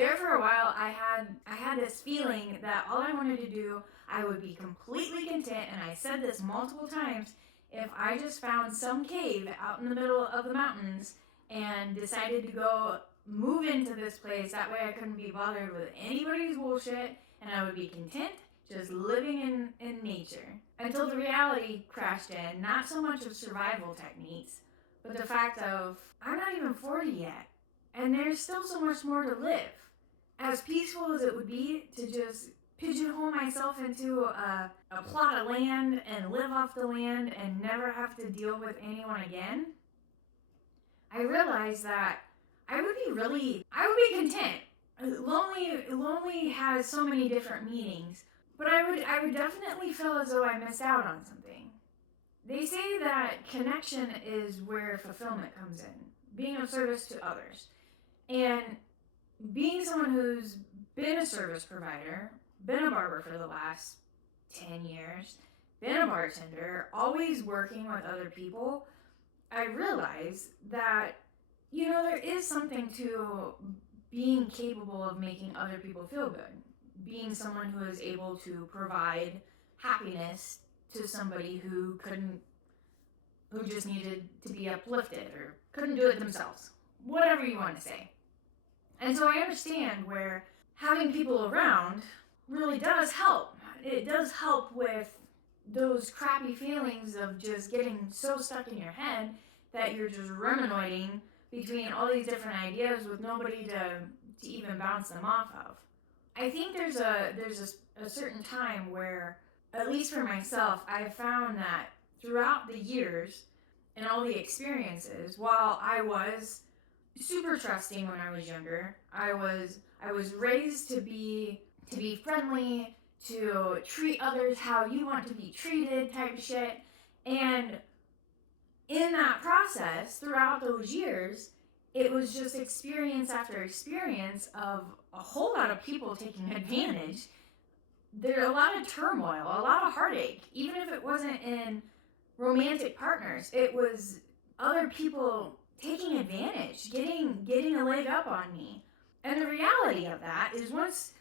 there for a while, I had this feeling that all I wanted to do, I would be completely content, and I said this multiple times, if I just found some cave out in the middle of the mountains and decided to go move into this place, that way I couldn't be bothered with anybody's bullshit, and I would be content just living in nature. Until the reality crashed in, not so much of survival techniques, but the fact of, I'm not even 40 yet, and there's still so much more to live. As peaceful as it would be to just pigeonhole myself into a plot of land and live off the land and never have to deal with anyone again, I realized that I would be content. Lonely has so many different meanings, but I would definitely feel as though I missed out on something. They say that connection is where fulfillment comes in, being of service to others. And being someone who's been a service provider, been a barber for the last 10 years, been a bartender, always working with other people, I realize that, there is something to being capable of making other people feel good. Being someone who is able to provide happiness to somebody who just needed to be uplifted or couldn't do it themselves. Whatever you want to say. And so I understand where having people around really does help. It does help with those crappy feelings of just getting so stuck in your head that you're just ruminating between all these different ideas with nobody to even bounce them off of. I think there's a certain time where, at least for myself, I've found that throughout the years and all the experiences, while I was super trusting when I was younger, I was raised to be friendly, to treat others how you want to be treated type of shit, and in that process, throughout those years, it was just experience after experience of a whole lot of people taking advantage. There's a lot of turmoil, a lot of heartache, even if it wasn't in romantic partners. It was other people taking advantage, getting a leg up on me. And the reality of that is once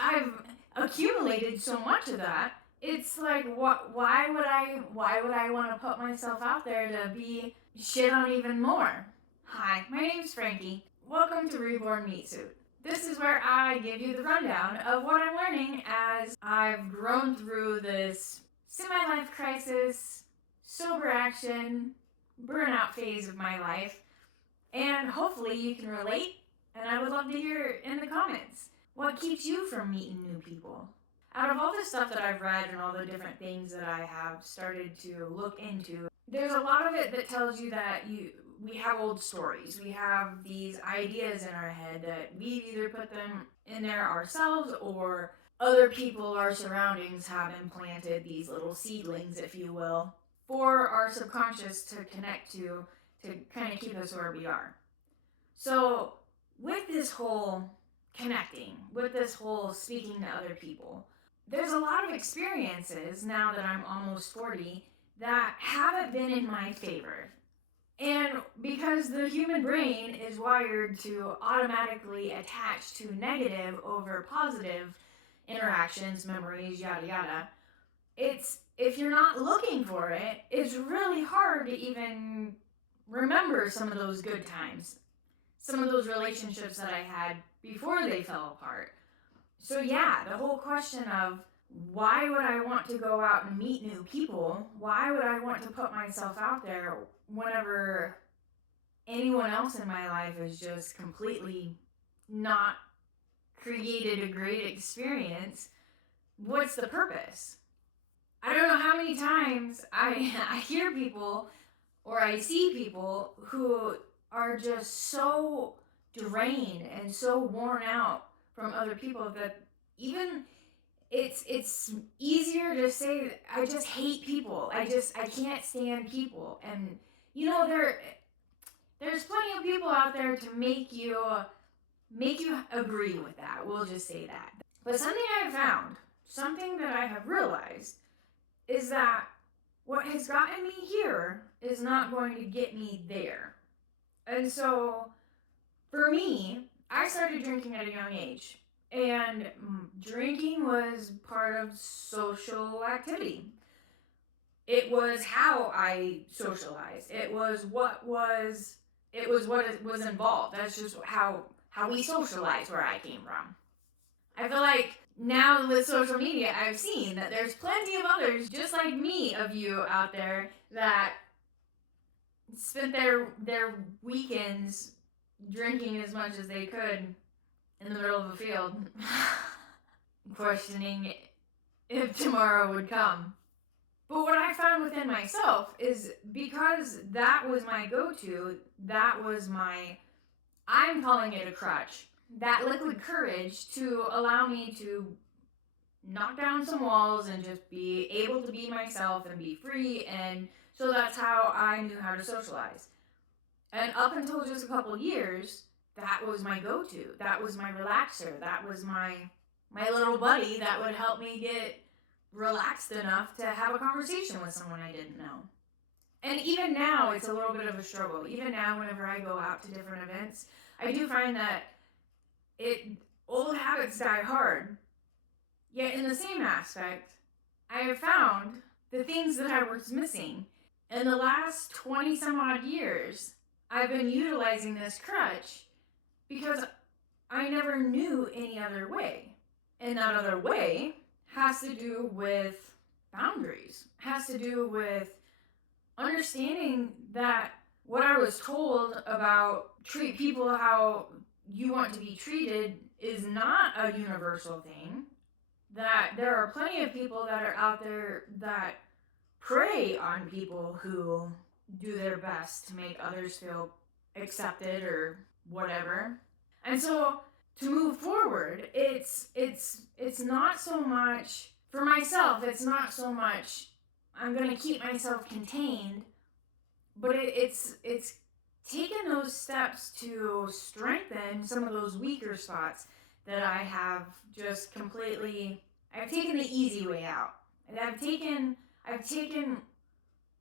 I've accumulated so much of that, it's like, why would I want to put myself out there to be shit on even more? Hi, my name's Frankie. Welcome to Reborn Meat Suit. This is where I give you the rundown of what I'm learning as I've grown through this semi-life crisis, sober action, burnout phase of my life, and hopefully you can relate, and I would love to hear in the comments what keeps you from meeting new people. Out of all the stuff that I've read and all the different things that I have started to look into, there's a lot of it that tells you that we have old stories. We have these ideas in our head that we've either put them in there ourselves or other people, our surroundings, have implanted these little seedlings, if you will, for our subconscious to connect to kind of keep us where we are. So with this whole connecting, with this whole speaking to other people, there's a lot of experiences now that I'm almost 40 that haven't been in my favor. And because the human brain is wired to automatically attach to negative over positive interactions, memories, yada yada, if you're not looking for it, it's really hard to even remember some of those good times, some of those relationships that I had before they fell apart. So yeah, the whole question of why would I want to go out and meet new people? Why would I want to put myself out there whenever anyone else in my life is just completely not created a great experience? What's the purpose? I don't know how many times I hear people or I see people who are just so drained and so worn out from other people that even it's easier to say, I just hate people. I can't stand people. And there's plenty of people out there to make you agree with that. We'll just say that. But something I've found, something that I have realized, is that what has gotten me here is not going to get me there. And so for me, I started drinking at a young age, and drinking was part of social activity. It was how I socialized. It was what was involved. That's just how we socialize where I came from. I feel like now with social media, I've seen that there's plenty of others just like me of you out there that spent their weekends drinking as much as they could in the middle of a field, questioning if tomorrow would come. But what I found within myself is because that was my go-to, that was I'm calling it a crutch, that liquid courage to allow me to knock down some walls and just be able to be myself and be free. And so that's how I knew how to socialize. And up until just a couple years, that was my go-to. That was my relaxer. That was my little buddy that would help me get relaxed enough to have a conversation with someone I didn't know. And even now, it's a little bit of a struggle. Even now, whenever I go out to different events, I do find that old habits die hard. Yet in the same aspect, I have found the things that I was missing. In the last 20 some odd years, I've been utilizing this crutch because I never knew any other way. And that other way has to do with boundaries, has to do with understanding that what I was told about treat people how you want to be treated is not a universal thing. That there are plenty of people that are out there that prey on people who do their best to make others feel accepted or whatever. And so to move forward, it's not so much for myself. It's not so much I'm going to keep myself contained, but it's taken those steps to strengthen some of those weaker spots that I have just completely. I've taken the easy way out. And I've taken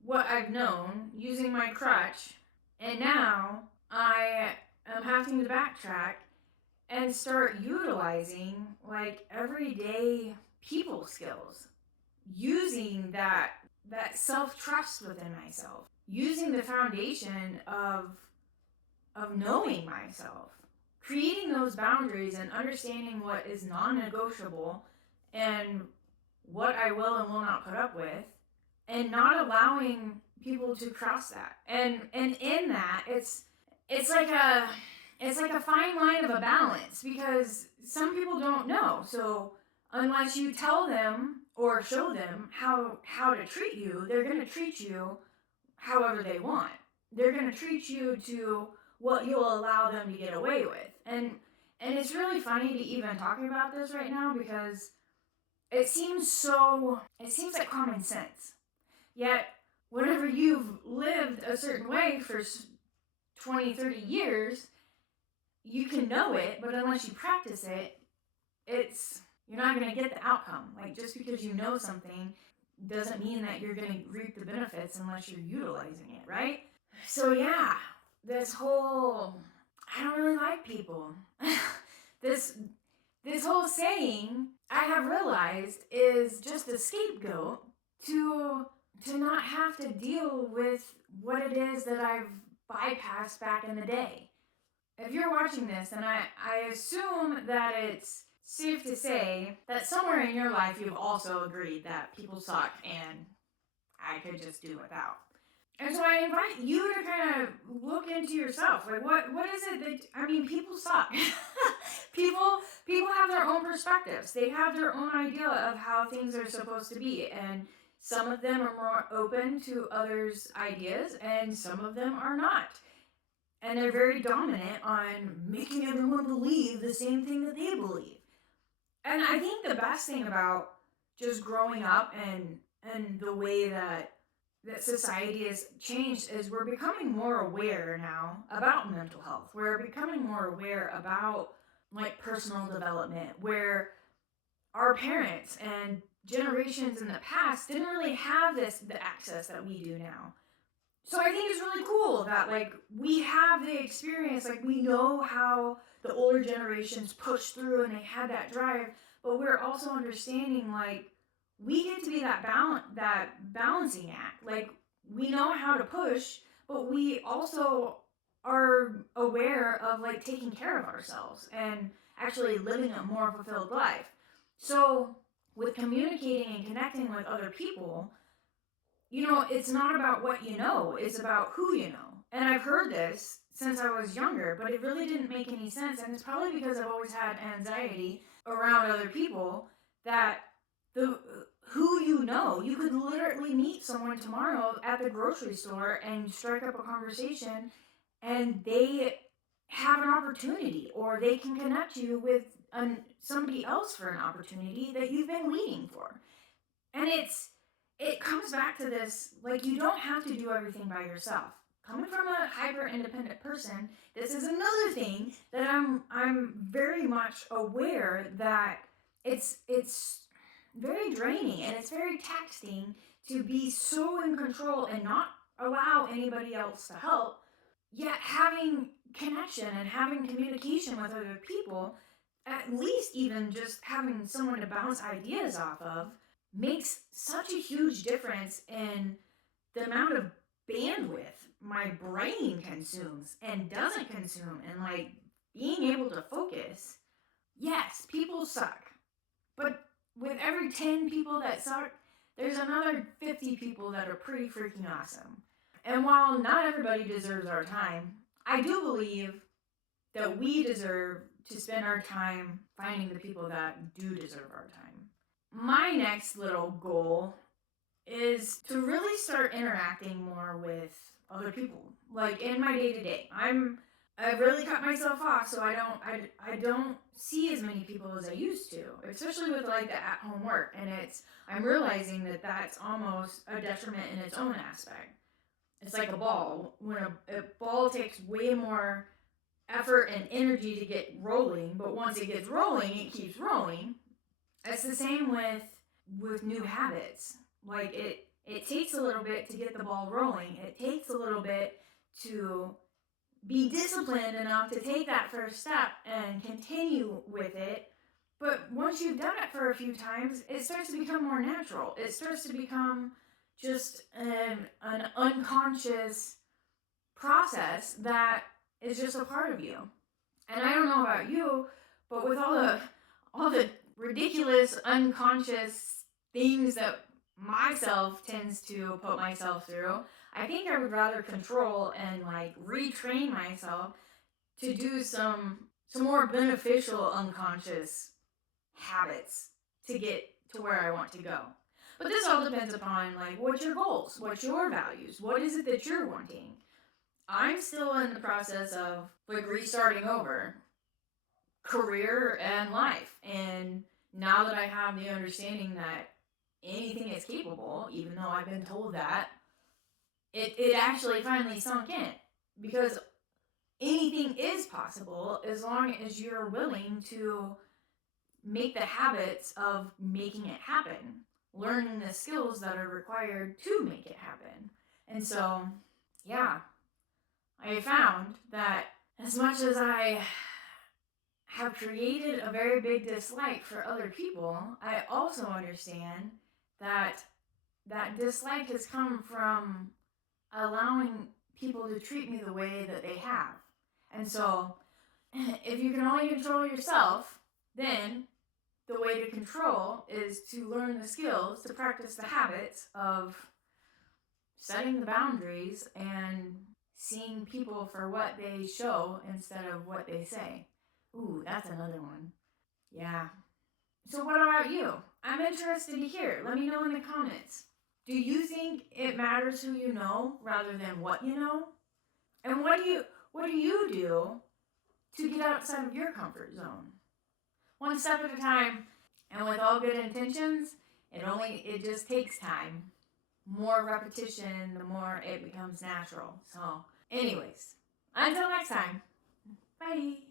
what I've known using my crutch, and now I am having to backtrack and start utilizing like everyday people skills, using that self-trust within myself, using the foundation of knowing myself, creating those boundaries and understanding what is non-negotiable and what I will and will not put up with, and not allowing people to cross that. And in that, it's like a fine line of a balance, because some people don't know. So unless you tell them or show them how to treat you, they're going to treat you however they want. They're going to treat you to what you'll allow them to get away with. And it's really funny to even talk about this right now, because it seems like common sense. Yet, whenever you've lived a certain way for 20, 30 years, you can know it, but unless you practice it, you're not going to get the outcome. Like, just because you know something doesn't mean that you're going to reap the benefits unless you're utilizing it, right? So yeah, this whole, I don't really like people. This whole saying, I have realized, is just a scapegoat to not have to deal with what it is that I've bypassed back in the day. If you're watching this, then I assume that it's safe to say that somewhere in your life you've also agreed that people suck and I could just do without. And so I invite you to kind of look into yourself. Like, what is it that, people suck. people have their own perspectives. They have their own idea of how things are supposed to be. And some of them are more open to others' ideas, and some of them are not. And they're very dominant on making everyone believe the same thing that they believe. And I think the best thing about just growing up and the way that society has changed is we're becoming more aware now about mental health. We're becoming more aware about like personal development, where our parents and generations in the past didn't really have the access that we do now. So I think it's really cool that, like, we have the experience, like, we know how the older generations pushed through and they had that drive, but we're also understanding, like, we get to be that balancing act. Like, we know how to push, but we also are aware of, like, taking care of ourselves and actually living a more fulfilled life. So with communicating and connecting with other people, it's not about what you know, it's about who you know. And I've heard this since I was younger, but it really didn't make any sense. And it's probably because I've always had anxiety around other people that the who you could literally meet someone tomorrow at the grocery store and strike up a conversation, and they have an opportunity, or they can connect you with somebody else for an opportunity that you've been waiting for. And it comes back to this, like, you don't have to do everything by yourself. Coming from a hyper independent person, this is another thing that I'm very much aware that it's very draining and it's very taxing to be so in control and not allow anybody else to help. Yet having connection and having communication with other people, at least even just having someone to bounce ideas off of, makes such a huge difference in the amount of bandwidth my brain consumes and doesn't consume, and, like, being able to focus. Yes, people suck, but with every 10 people that suck, there's another 50 people that are pretty freaking awesome. And while not everybody deserves our time, I do believe that we deserve to spend our time finding the people that do deserve our time. My next little goal is to really start interacting more with other people, like in my day to day. I've really cut myself off, so I don't see as many people as I used to, especially with, like, the at home work. And I'm realizing that that's almost a detriment in its own aspect. It's like a ball. When a ball takes way more effort and energy to get rolling, but once it gets rolling, it keeps rolling. It's the same with new habits. Like, it takes a little bit to get the ball rolling. It takes a little bit to be disciplined enough to take that first step and continue with it. But once you've done it for a few times, it starts to become more natural. It starts to become just an unconscious process that is just a part of you. And I don't know about you, but with all the ridiculous unconscious things that myself tends to put myself through, I think I would rather control and, like, retrain myself to do some more beneficial unconscious habits to get to where I want to go. But this all depends upon, like, what's your goals, what's your values, what is it that you're wanting. I'm still in the process of, like, restarting over career and life. And now that I have the understanding that anything is capable, even though I've been told that, it actually finally sunk in. Because anything is possible as long as you're willing to make the habits of making it happen, learning the skills that are required to make it happen. And so, yeah, I found that as much as I have created a very big dislike for other people, I also understand that that dislike has come from allowing people to treat me the way that they have. And so, if you can only control yourself, then the way to control is to learn the skills, to practice the habits of setting the boundaries and seeing people for what they show instead of what they say. Ooh, that's another one. Yeah. So what about you? I'm interested to hear. Let me know in the comments. Do you think it matters who you know rather than what you know? And what do you do to get outside of your comfort zone? One step at a time, and with all good intentions, it just takes time. More repetition, the more it becomes natural. So, anyways, until next time. Bye.